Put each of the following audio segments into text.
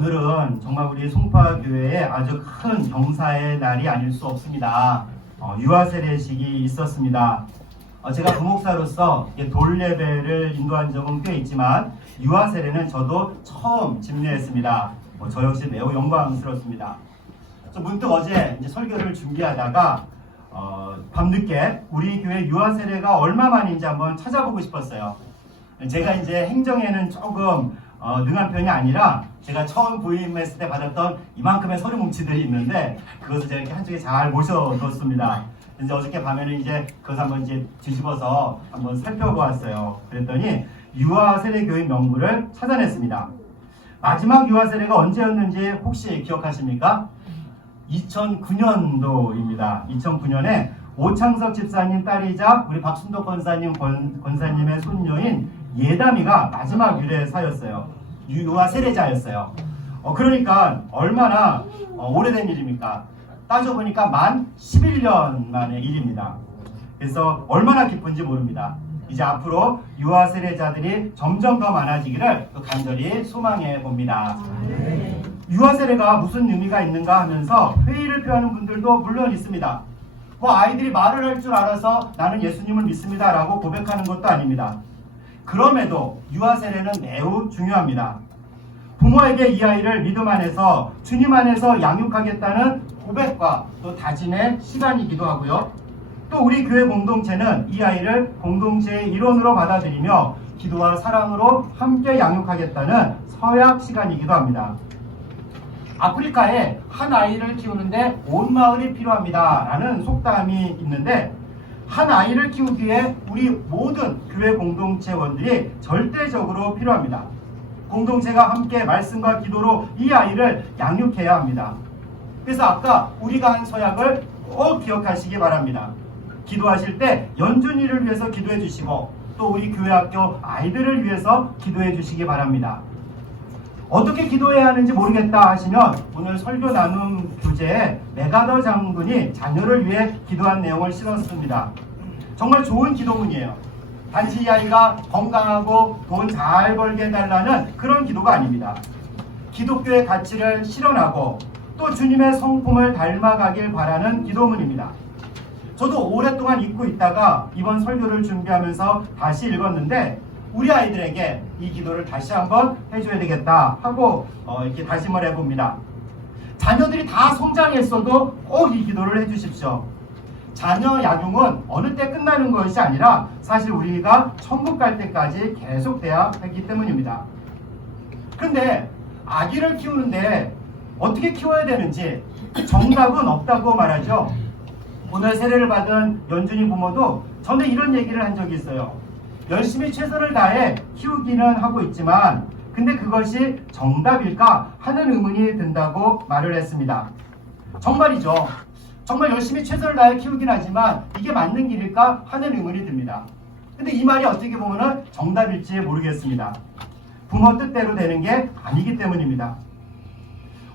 오늘은 정말 우리 송파교회에 아주 큰 경사의 날이 아닐 수 없습니다. 유아세례식이 있었습니다. 제가 부목사로서 돌 예배를 인도한 적은 꽤 있지만 유아세례는 저도 처음 집례했습니다. 저 역시 매우 영광스럽습니다. 문득 어제 이제 설교를 준비하다가 밤늦게 우리 교회 유아세례가 얼마만인지 한번 찾아보고 싶었어요. 제가 이제 행정에는 조금 능한 편이 아니라 제가 처음 부임했을 때 받았던 이만큼의 서류 뭉치들이 있는데 그것을 제가 이렇게 한쪽에 잘 모셔뒀습니다. 이제 어저께 밤에는 이제 그것을 한번 이제 뒤집어서 한번 살펴보았어요. 그랬더니 유아세례 교인 명부를 찾아냈습니다. 마지막 유아세례가 언제였는지 혹시 기억하십니까? 2009년도입니다. 2009년에 오창석 집사님 딸이자 우리 박순덕 권사님의 손녀인 예담이가 마지막 유례사였어요. 유아세례자였어요. 그러니까 얼마나 오래된 일입니까? 따져보니까 만 11년 만의 일입니다. 그래서 얼마나 기쁜지 모릅니다. 이제 앞으로 유아세례자들이 점점 더 많아지기를 간절히 소망해 봅니다. 유아세례가 무슨 의미가 있는가 하면서 회의를 표하는 분들도 물론 있습니다. 아이들이 말을 할 줄 알아서 나는 예수님을 믿습니다 라고 고백하는 것도 아닙니다. 그럼에도 유아세례는 매우 중요합니다. 부모에게 이 아이를 믿음 안에서 주님 안에서 양육하겠다는 고백과 또 다짐의 시간이기도 하고요. 또 우리 교회 공동체는 이 아이를 공동체의 일원으로 받아들이며 기도와 사랑으로 함께 양육하겠다는 서약 시간이기도 합니다. 아프리카에 한 아이를 키우는데 온 마을이 필요합니다 라는 속담이 있는데 한 아이를 키우기에 우리 모든 교회 공동체원들이 절대적으로 필요합니다. 공동체가 함께 말씀과 기도로 이 아이를 양육해야 합니다. 그래서 아까 우리가 한 서약을 꼭 기억하시기 바랍니다. 기도하실 때 연준이를 위해서 기도해 주시고 또 우리 교회 학교 아이들을 위해서 기도해 주시기 바랍니다. 어떻게 기도해야 하는지 모르겠다 하시면 오늘 설교 나눔 교재에 메가더 장군이 자녀를 위해 기도한 내용을 실었습니다. 정말 좋은 기도문이에요. 단지 이 아이가 건강하고 돈 잘 벌게 해달라는 그런 기도가 아닙니다. 기독교의 가치를 실현하고 또 주님의 성품을 닮아가길 바라는 기도문입니다. 저도 오랫동안 읽고 있다가 이번 설교를 준비하면서 다시 읽었는데 우리 아이들에게 이 기도를 다시 한번 해줘야 되겠다 하고 이렇게 다짐을 해봅니다. 자녀들이 다 성장했어도 꼭 이 기도를 해주십시오. 자녀 양육은 어느 때 끝나는 것이 아니라 사실 우리가 천국 갈 때까지 계속돼야 하기 때문입니다. 그런데 아기를 키우는데 어떻게 키워야 되는지 정답은 없다고 말하죠. 오늘 세례를 받은 연준이 부모도 전에 이런 얘기를 한 적이 있어요. 열심히 최선을 다해 키우기는 하고 있지만 근데 그것이 정답일까 하는 의문이 든다고 말을 했습니다. 정말이죠. 정말 열심히 최선을 다해 키우긴 하지만 이게 맞는 길일까 하는 의문이 듭니다. 근데 이 말이 어떻게 보면 정답일지 모르겠습니다. 부모 뜻대로 되는 게 아니기 때문입니다.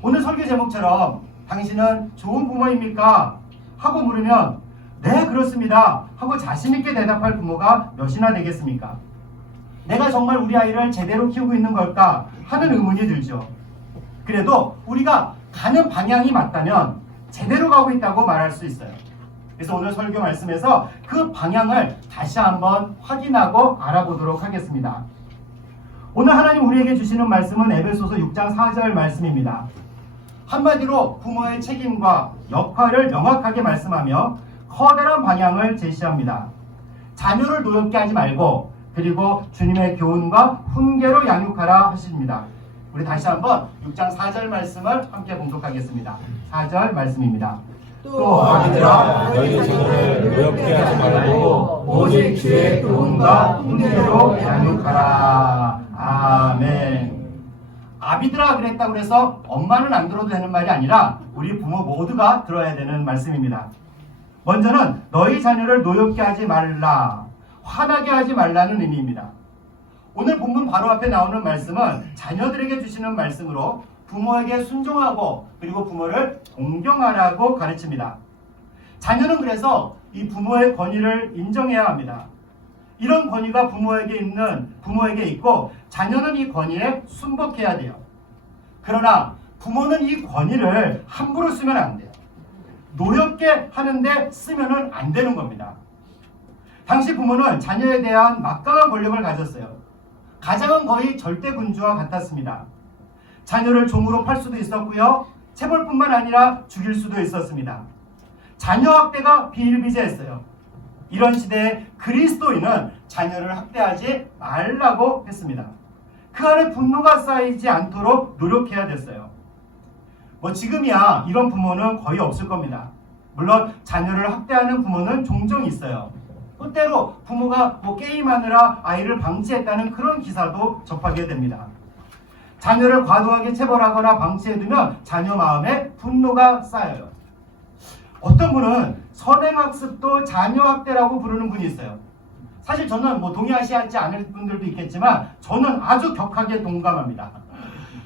오늘 설교 제목처럼 당신은 좋은 부모입니까? 하고 물으면 네 그렇습니다 하고 자신있게 대답할 부모가 몇이나 되겠습니까? 내가 정말 우리 아이를 제대로 키우고 있는 걸까 하는 의문이 들죠. 그래도 우리가 가는 방향이 맞다면 제대로 가고 있다고 말할 수 있어요. 그래서 오늘 설교 말씀에서 그 방향을 다시 한번 확인하고 알아보도록 하겠습니다. 오늘 하나님 우리에게 주시는 말씀은 에베소서 6장 4절 말씀입니다. 한마디로 부모의 책임과 역할을 명확하게 말씀하며 커다란 방향을 제시합니다. 자녀를 노엽게 하지 말고 그리고 주님의 교훈과 훈계로 양육하라 하십니다. 우리 다시 한번 6장 4절 말씀을 함께 봉독하겠습니다. 4절 말씀입니다. 또 아기들아 너희 자녀를 노엽게 하지 말고 오직 주의 교훈과 훈계로 양육하라. 아멘. 아비들아 그랬다고 그래서 엄마는 안 들어도 되는 말이 아니라 우리 부모 모두가 들어야 되는 말씀입니다. 먼저는 너희 자녀를 노엽게 하지 말라, 화나게 하지 말라는 의미입니다. 오늘 본문 바로 앞에 나오는 말씀은 자녀들에게 주시는 말씀으로 부모에게 순종하고 그리고 부모를 동경하라고 가르칩니다. 자녀는 그래서 이 부모의 권위를 인정해야 합니다. 이런 권위가 부모에게 있고 자녀는 이 권위에 순복해야 돼요. 그러나 부모는 이 권위를 함부로 쓰면 안 돼요. 노엽게 하는데 쓰면은 안 되는 겁니다. 당시 부모는 자녀에 대한 막강한 권력을 가졌어요. 가장은 거의 절대 군주와 같았습니다. 자녀를 종으로 팔 수도 있었고요. 체벌뿐만 아니라 죽일 수도 있었습니다. 자녀 학대가 비일비재했어요. 이런 시대에 그리스도인은 자녀를 학대하지 말라고 했습니다. 그 안에 분노가 쌓이지 않도록 노력해야 됐어요. 지금이야 이런 부모는 거의 없을 겁니다. 물론 자녀를 학대하는 부모는 종종 있어요. 때로 부모가 게임하느라 아이를 방치했다는 그런 기사도 접하게 됩니다. 자녀를 과도하게 체벌하거나 방치해두면 자녀 마음에 분노가 쌓여요. 어떤 분은 선행학습도 자녀학대라고 부르는 분이 있어요. 사실 저는 동의하시지 않을 분들도 있겠지만 저는 아주 격하게 동감합니다.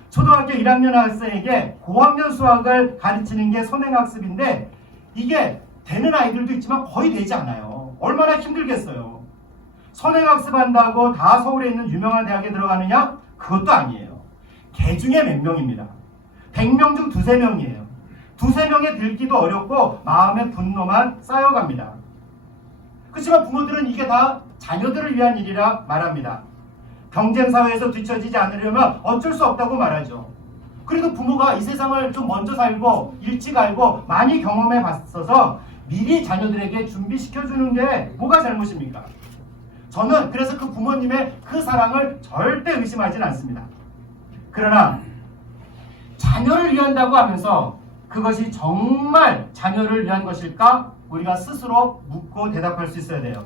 초등학교 1학년 학생에게 고학년 수학을 가르치는 게 선행학습인데 이게 되는 아이들도 있지만 거의 되지 않아요. 얼마나 힘들겠어요. 선행학습한다고 다 서울에 있는 유명한 대학에 들어가느냐? 그것도 아니에요. 개 중에 몇 명입니다. 100명 중 두세 명이에요. 두세 명에 들기도 어렵고 마음의 분노만 쌓여갑니다. 그렇지만 부모들은 이게 다 자녀들을 위한 일이라 말합니다. 경쟁사회에서 뒤처지지 않으려면 어쩔 수 없다고 말하죠. 그래도 부모가 이 세상을 좀 먼저 살고 일찍 알고 많이 경험해 봤어서 미리 자녀들에게 준비시켜주는 게 뭐가 잘못입니까? 저는 그래서 그 부모님의 그 사랑을 절대 의심하진 않습니다. 그러나 자녀를 위한다고 하면서 그것이 정말 자녀를 위한 것일까? 우리가 스스로 묻고 대답할 수 있어야 돼요.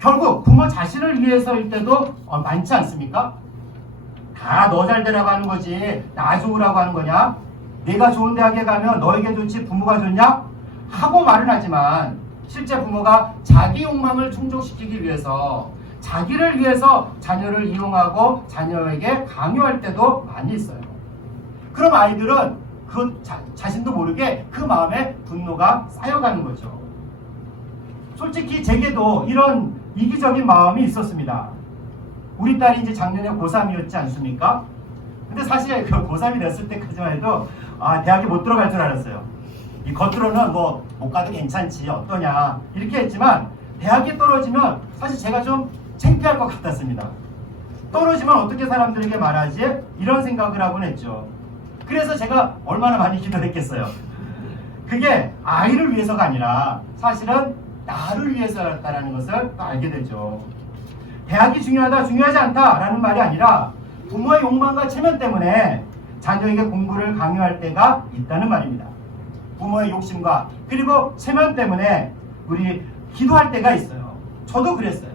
결국 부모 자신을 위해서일 때도 많지 않습니까? 다 너 잘 되라고 하는 거지 나 좋으라고 하는 거냐? 내가 좋은 대학에 가면 너에게 좋지 부모가 좋냐? 하고 말은 하지만 실제 부모가 자기 욕망을 충족시키기 위해서 자기를 위해서 자녀를 이용하고 자녀에게 강요할 때도 많이 있어요. 그럼 아이들은 그 자신도 모르게 그 마음에 분노가 쌓여가는 거죠. 솔직히 제게도 이런 이기적인 마음이 있었습니다. 우리 딸이 이제 작년에 고3이었지 않습니까? 근데 사실 그 고3이 됐을 때까지만 해도 대학에 못 들어갈 줄 알았어요. 이 겉으로는 못 가도 괜찮지 어떠냐 이렇게 했지만 대학에 떨어지면 사실 제가 좀 창피할 것 같았습니다. 떨어지면 어떻게 사람들에게 말하지? 이런 생각을 하곤 했죠. 그래서 제가 얼마나 많이 기도했겠어요. 그게 아이를 위해서가 아니라 사실은 나를 위해서였다는 것을 또 알게 되죠. 대학이 중요하다, 중요하지 않다라는 말이 아니라 부모의 욕망과 체면 때문에 자녀에게 공부를 강요할 때가 있다는 말입니다. 부모의 욕심과 그리고 체면 때문에 우리 기도할 때가 있어요. 저도 그랬어요.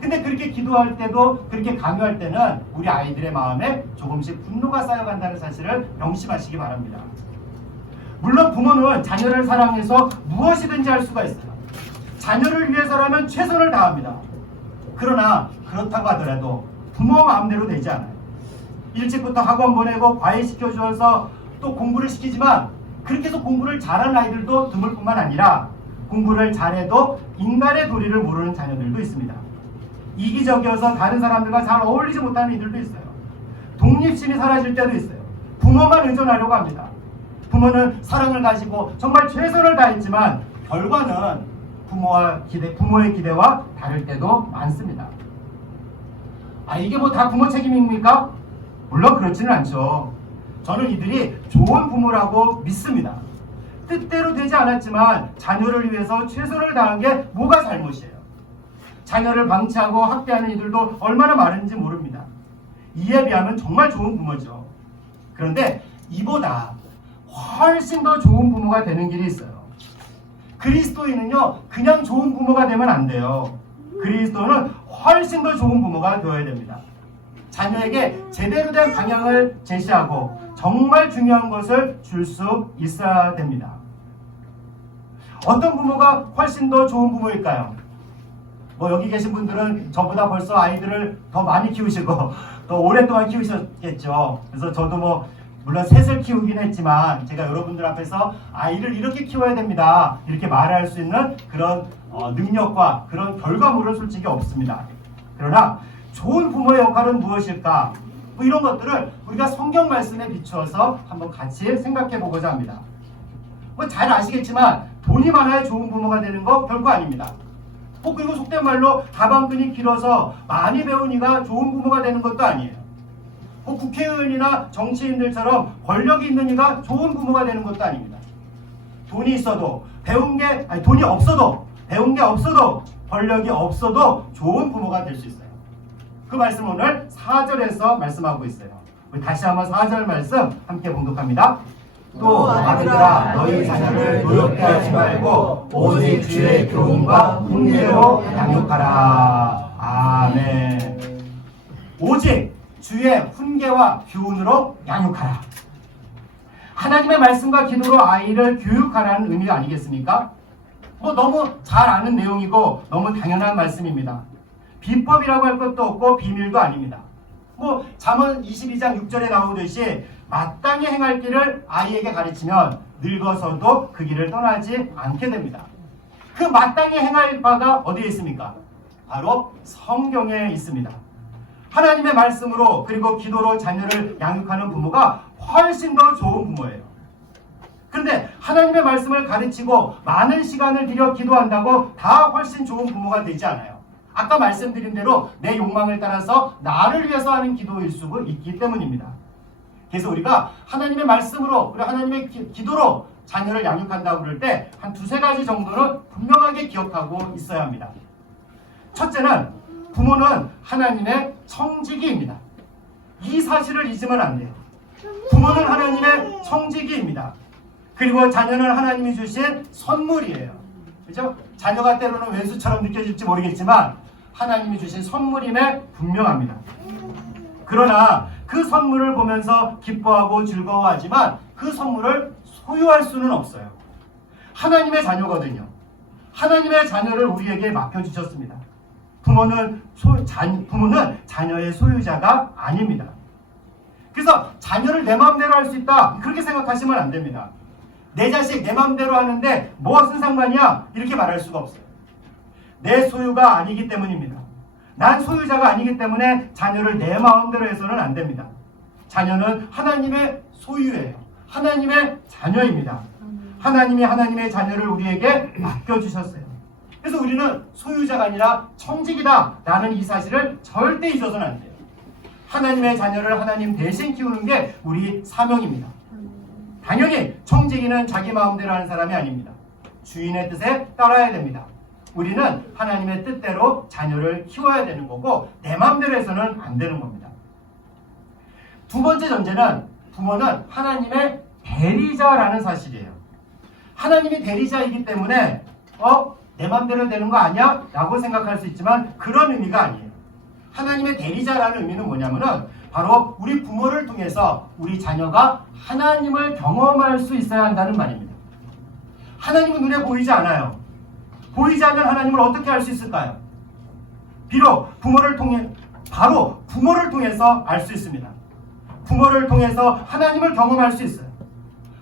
근데 그렇게 기도할 때도 그렇게 강요할 때는 우리 아이들의 마음에 조금씩 분노가 쌓여간다는 사실을 명심하시기 바랍니다. 물론 부모는 자녀를 사랑해서 무엇이든지 할 수가 있어요. 자녀를 위해서라면 최선을 다합니다. 그러나 그렇다고 하더라도 부모 마음대로 되지 않아요. 일찍부터 학원 보내고 과외 시켜주어서 또 공부를 시키지만 그렇게 해서 공부를 잘하는 아이들도 드물 뿐만 아니라 공부를 잘해도 인간의 도리를 모르는 자녀들도 있습니다. 이기적이어서 다른 사람들과 잘 어울리지 못하는 이들도 있어요. 독립심이 사라질 때도 있어요. 부모만 의존하려고 합니다. 부모는 사랑을 가지고 정말 최선을 다했지만 결과는 부모의 기대와 다를 때도 많습니다. 이게 다 부모 책임입니까? 물론 그렇지는 않죠. 저는 이들이 좋은 부모라고 믿습니다. 뜻대로 되지 않았지만 자녀를 위해서 최선을 다한 게 뭐가 잘못이에요? 자녀를 방치하고 학대하는 이들도 얼마나 많은지 모릅니다. 이에 비하면 정말 좋은 부모죠. 그런데 이보다 훨씬 더 좋은 부모가 되는 길이 있어요. 그리스도인은요 그냥 좋은 부모가 되면 안 돼요. 그리스도는 훨씬 더 좋은 부모가 되어야 됩니다. 자녀에게 제대로 된 방향을 제시하고 정말 중요한 것을 줄 수 있어야 됩니다. 어떤 부모가 훨씬 더 좋은 부모일까요? 여기 계신 분들은 저보다 벌써 아이들을 더 많이 키우시고 더 오랫동안 키우셨겠죠. 그래서 저도 물론 셋을 키우긴 했지만 제가 여러분들 앞에서 아이를 이렇게 키워야 됩니다 이렇게 말할 수 있는 그런 능력과 그런 결과물은 솔직히 없습니다. 그러나 좋은 부모의 역할은 무엇일까? 뭐 이런 것들을 우리가 성경 말씀에 비추어서 한번 같이 생각해 보고자 합니다. 뭐 잘 아시겠지만 돈이 많아야 좋은 부모가 되는 거 별거 아닙니다. 그리고 속된 말로 가방끈이 길어서 많이 배우니까 좋은 부모가 되는 것도 아니에요. 국회의원이나 정치인들처럼 권력이 있는 이가 좋은 부모가 되는 것도 아닙니다. 돈이 있어도 돈이 없어도 배운 게 없어도 권력이 없어도 좋은 부모가 될 수 있어요. 그 말씀 오늘 4절에서 말씀하고 있어요. 우리 다시 한번 4절 말씀 함께 봉독합니다. 또 아들아 너희 자녀를 노엽게 하지 말고 오직 주의 교훈과 훈계로 양육하라. 아멘. 오직 주의 훈계와 교훈으로 양육하라. 하나님의 말씀과 기도로 아이를 교육하라는 의미가 아니겠습니까? 너무 잘 아는 내용이고 너무 당연한 말씀입니다. 비법이라고 할 것도 없고 비밀도 아닙니다. 잠언 22장 6절에 나오듯이 마땅히 행할 길을 아이에게 가르치면 늙어서도 그 길을 떠나지 않게 됩니다. 그 마땅히 행할 바가 어디에 있습니까? 바로 성경에 있습니다. 하나님의 말씀으로 그리고 기도로 자녀를 양육하는 부모가 훨씬 더 좋은 부모예요. 그런데 하나님의 말씀을 가르치고 많은 시간을 들여 기도한다고 다 훨씬 좋은 부모가 되지 않아요. 아까 말씀드린 대로 내 욕망을 따라서 나를 위해서 하는 기도일 수 있기 때문입니다. 그래서 우리가 하나님의 말씀으로 그리고 하나님의 기도로 자녀를 양육한다고 그럴 때 한 두세 가지 정도는 분명하게 기억하고 있어야 합니다. 첫째는 부모는 하나님의 청지기입니다. 이 사실을 잊으면 안 돼요. 부모는 하나님의 청지기입니다. 그리고 자녀는 하나님이 주신 선물이에요. 그렇죠? 자녀가 때로는 왼수처럼 느껴질지 모르겠지만 하나님이 주신 선물임에 분명합니다. 그러나 그 선물을 보면서 기뻐하고 즐거워하지만 그 선물을 소유할 수는 없어요. 하나님의 자녀거든요. 하나님의 자녀를 우리에게 맡겨주셨습니다. 부모는 자녀의 소유자가 아닙니다. 그래서 자녀를 내 마음대로 할 수 있다 그렇게 생각하시면 안 됩니다. 내 자식 내 마음대로 하는데 무엇은 상관이야 이렇게 말할 수가 없어요. 내 소유가 아니기 때문입니다. 난 소유자가 아니기 때문에 자녀를 내 마음대로 해서는 안 됩니다. 자녀는 하나님의 소유예요. 하나님의 자녀입니다. 하나님이 하나님의 자녀를 우리에게 맡겨주셨어요. 그래서 우리는 소유자가 아니라 청직이다 라는 이 사실을 절대 잊어서는 안 돼요. 하나님의 자녀를 하나님 대신 키우는 게 우리 사명입니다. 당연히 청지기는 자기 마음대로 하는 사람이 아닙니다. 주인의 뜻에 따라야 됩니다. 우리는 하나님의 뜻대로 자녀를 키워야 되는 거고 내 마음대로 해서는 안 되는 겁니다. 두 번째 전제는 부모는 하나님의 대리자라는 사실이에요. 하나님이 대리자이기 때문에 내 마음대로 되는 거 아니야? 라고 생각할 수 있지만 그런 의미가 아니에요. 하나님의 대리자라는 의미는 뭐냐면은 바로 우리 부모를 통해서 우리 자녀가 하나님을 경험할 수 있어야 한다는 말입니다. 하나님은 눈에 보이지 않아요. 보이지 않는 하나님을 어떻게 알 수 있을까요? 비록 바로 부모를 통해서 알 수 있습니다. 부모를 통해서 하나님을 경험할 수 있어요.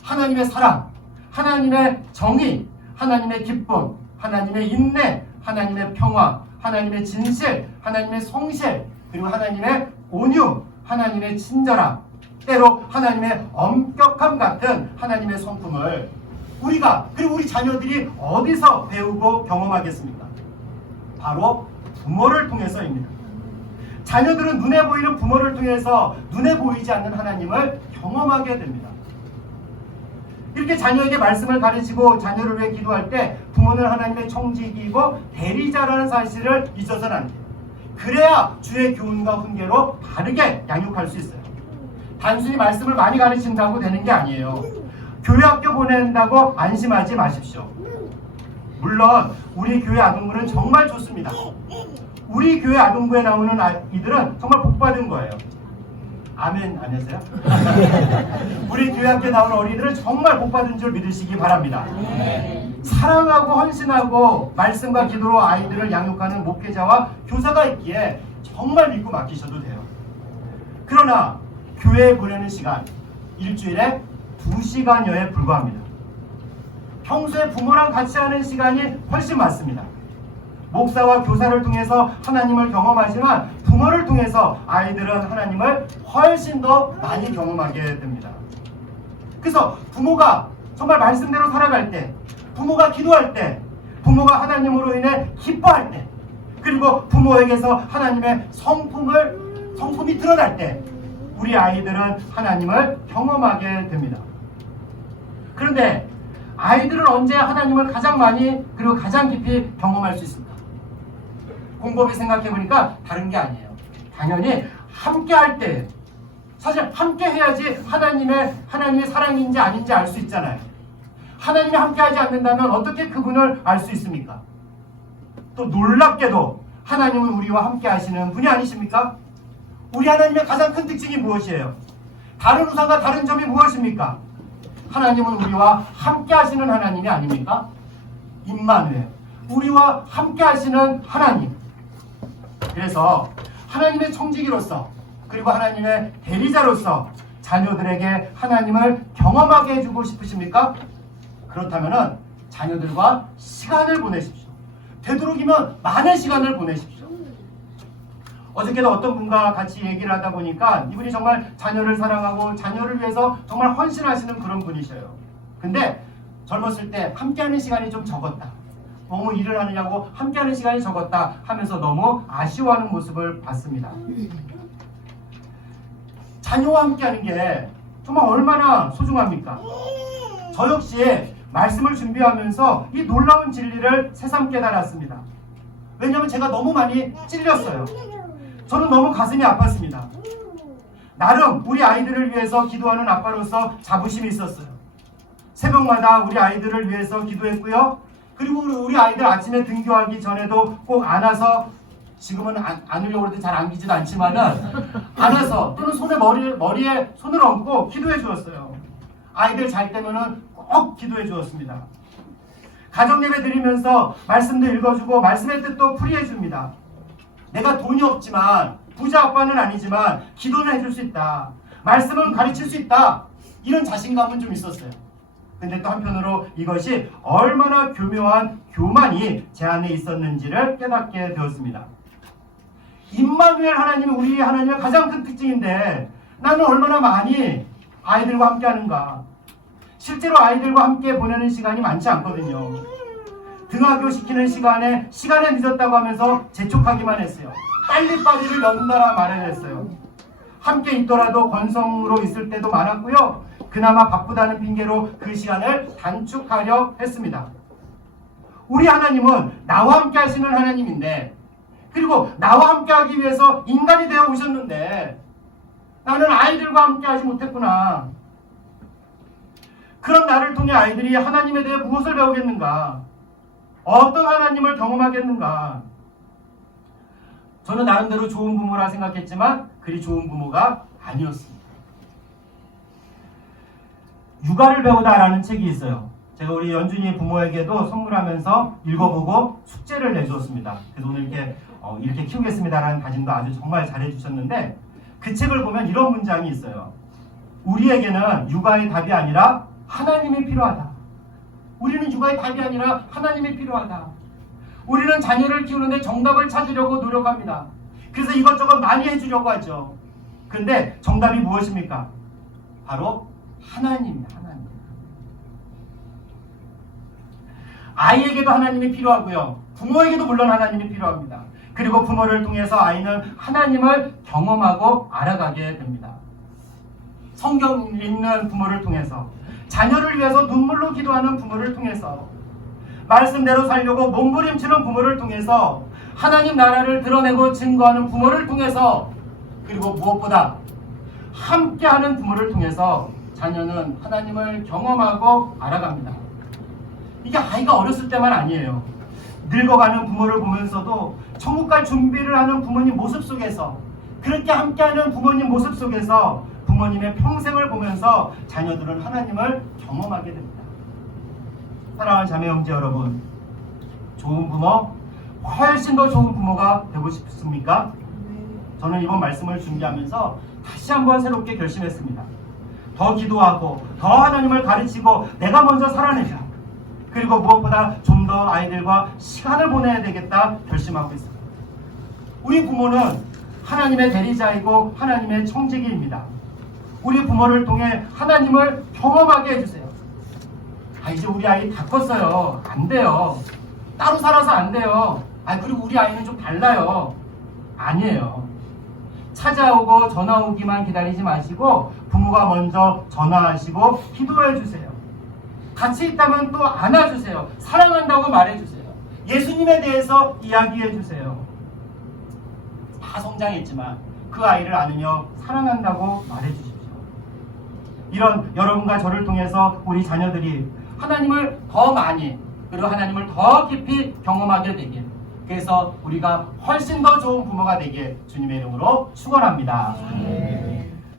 하나님의 사랑, 하나님의 정의, 하나님의 기쁨, 하나님의 인내, 하나님의 평화, 하나님의 진실, 하나님의 성실, 그리고 하나님의 온유, 하나님의 친절함, 때로 하나님의 엄격함 같은 하나님의 성품을 우리가 그리고 우리 자녀들이 어디서 배우고 경험하겠습니까? 바로 부모를 통해서입니다. 자녀들은 눈에 보이는 부모를 통해서 눈에 보이지 않는 하나님을 경험하게 됩니다. 이렇게 자녀에게 말씀을 가르치고 자녀를 위해 기도할 때 부모는 하나님의 청지기이고 대리자라는 사실을 잊어서는 안 돼요. 그래야 주의 교훈과 훈계로 바르게 양육할 수 있어요. 단순히 말씀을 많이 가르친다고 되는 게 아니에요. 교회 학교 보낸다고 안심하지 마십시오. 물론 우리 교회 아동부는 정말 좋습니다. 우리 교회 아동부에 나오는 아이들은 정말 복받은 거예요. 아멘 아니었어요? 우리 교회 학교에 나오는 어린이들은 정말 복받은 줄 믿으시기 바랍니다. 사랑하고 헌신하고 말씀과 기도로 아이들을 양육하는 목회자와 교사가 있기에 정말 믿고 맡기셔도 돼요. 그러나 교회에 보내는 시간 일주일에 2시간여에 불과합니다. 평소에 부모랑 같이 하는 시간이 훨씬 많습니다. 목사와 교사를 통해서 하나님을 경험하지만 부모를 통해서 아이들은 하나님을 훨씬 더 많이 경험하게 됩니다. 그래서 부모가 정말 말씀대로 살아갈 때, 부모가 기도할 때, 부모가 하나님으로 인해 기뻐할 때, 그리고 부모에게서 하나님의 성품이 드러날 때 우리 아이들은 하나님을 경험하게 됩니다. 그런데 아이들은 언제 하나님을 가장 많이 그리고 가장 깊이 경험할 수 있습니까? 곰곰이 생각해보니까 다른 게 아니에요. 당연히 함께 할 때, 사실 함께 해야지 하나님의 사랑인지 아닌지 알 수 있잖아요. 하나님이 함께 하지 않는다면 어떻게 그분을 알 수 있습니까? 또 놀랍게도 하나님은 우리와 함께 하시는 분이 아니십니까? 우리 하나님의 가장 큰 특징이 무엇이에요? 다른 우상과 다른 점이 무엇입니까? 하나님은 우리와 함께 하시는 하나님이 아닙니까? 임마누엘, 우리와 함께 하시는 하나님. 그래서 하나님의 청지기로서 그리고 하나님의 대리자로서 자녀들에게 하나님을 경험하게 해주고 싶으십니까? 그렇다면 자녀들과 시간을 보내십시오. 되도록이면 많은 시간을 보내십시오. 어저께도 어떤 분과 같이 얘기를 하다 보니까 이분이 정말 자녀를 사랑하고 자녀를 위해서 정말 헌신하시는 그런 분이셔요. 근데 젊었을 때 함께하는 시간이 좀 적었다. 너무 일을 하느냐고 함께하는 시간이 적었다 하면서 너무 아쉬워하는 모습을 봤습니다. 자녀와 함께하는 게 정말 얼마나 소중합니까? 저 역시 말씀을 준비하면서 이 놀라운 진리를 새삼 깨달았습니다. 왜냐하면 제가 너무 많이 찔렸어요. 저는 너무 가슴이 아팠습니다. 나름 우리 아이들을 위해서 기도하는 아빠로서 자부심이 있었어요. 새벽마다 우리 아이들을 위해서 기도했고요. 그리고 우리 아이들 아침에 등교하기 전에도 꼭 안아서, 지금은 안으려고 해도 잘 안기지도 않지만은 안아서 또는 머리에 손을 얹고 기도해 주었어요. 아이들 잘 때면은 꼭 기도해 주었습니다. 가정예배 드리면서 말씀도 읽어주고 말씀의 뜻도 풀이해 줍니다. 내가 돈이 없지만, 부자 아빠는 아니지만 기도는 해줄 수 있다, 말씀은 가르칠 수 있다, 이런 자신감은 좀 있었어요. 근데 또 한편으로 이것이 얼마나 교묘한 교만이 제 안에 있었는지를 깨닫게 되었습니다. 임마누엘 하나님은 우리 하나님의 가장 큰 특징인데 나는 얼마나 많이 아이들과 함께 하는가. 실제로 아이들과 함께 보내는 시간이 많지 않거든요. 등하교 시키는 시간에 늦었다고 하면서 재촉하기만 했어요. 빨리빨리를 연달아 말을 했어요. 함께 있더라도 건성으로 있을 때도 많았고요. 그나마 바쁘다는 핑계로 그 시간을 단축하려 했습니다. 우리 하나님은 나와 함께 하시는 하나님인데, 그리고 나와 함께 하기 위해서 인간이 되어 오셨는데 나는 아이들과 함께 하지 못했구나. 그런 나를 통해 아이들이 하나님에 대해 무엇을 배우겠는가? 어떤 하나님을 경험하겠는가? 저는 나름대로 좋은 부모라 생각했지만 그리 좋은 부모가 아니었습니다. 육아를 배우다라는 책이 있어요. 제가 우리 연준이 부모에게도 선물하면서 읽어보고 숙제를 내주었습니다. 그래서 오늘 이렇게 키우겠습니다라는 다짐도 아주 정말 잘해주셨는데, 그 책을 보면 이런 문장이 있어요. 우리에게는 육아의 답이 아니라 하나님이 필요하다. 우리는 육아의 답이 아니라 하나님이 필요하다. 우리는 자녀를 키우는데 정답을 찾으려고 노력합니다. 그래서 이것저것 많이 해주려고 하죠. 그런데 정답이 무엇입니까? 바로 하나님입니다. 하나님. 아이에게도 하나님이 필요하고요. 부모에게도 물론 하나님이 필요합니다. 그리고 부모를 통해서 아이는 하나님을 경험하고 알아가게 됩니다. 성경 읽는 부모를 통해서, 자녀를 위해서 눈물로 기도하는 부모를 통해서, 말씀대로 살려고 몸부림치는 부모를 통해서, 하나님 나라를 드러내고 증거하는 부모를 통해서, 그리고 무엇보다 함께하는 부모를 통해서 자녀는 하나님을 경험하고 알아갑니다. 이게 아이가 어렸을 때만 아니에요. 늙어가는 부모를 보면서도 천국 갈 준비를 하는 부모님 모습 속에서, 그렇게 함께하는 부모님 모습 속에서 부모님의 평생을 보면서 자녀들은 하나님을 경험하게 됩니다. 사랑하는 자매 형제 여러분, 좋은 부모, 훨씬 더 좋은 부모가 되고 싶습니까? 저는 이번 말씀을 준비하면서 다시 한번 새롭게 결심했습니다. 더 기도하고 더 하나님을 가르치고 내가 먼저 살아내자. 그리고 무엇보다 좀 더 아이들과 시간을 보내야 되겠다 결심하고 있습니다. 우리 부모는 하나님의 대리자이고 하나님의 청지기입니다. 우리 부모를 통해 하나님을 경험하게 해주세요. 이제 우리 아이 다 컸어요. 안 돼요. 따로 살아서 안 돼요. 그리고 우리 아이는 좀 달라요. 아니에요. 찾아오고 전화 오기만 기다리지 마시고 부모가 먼저 전화하시고 기도해 주세요. 같이 있다면 또 안아주세요. 사랑한다고 말해주세요. 예수님에 대해서 이야기해 주세요. 다 성장했지만 그 아이를 안으며 사랑한다고 말해 주십시오. 이런 여러분과 저를 통해서 우리 자녀들이 하나님을 더 많이 그리고 하나님을 더 깊이 경험하게 되길, 그래서 우리가 훨씬 더 좋은 부모가 되길 주님의 이름으로 축원합니다.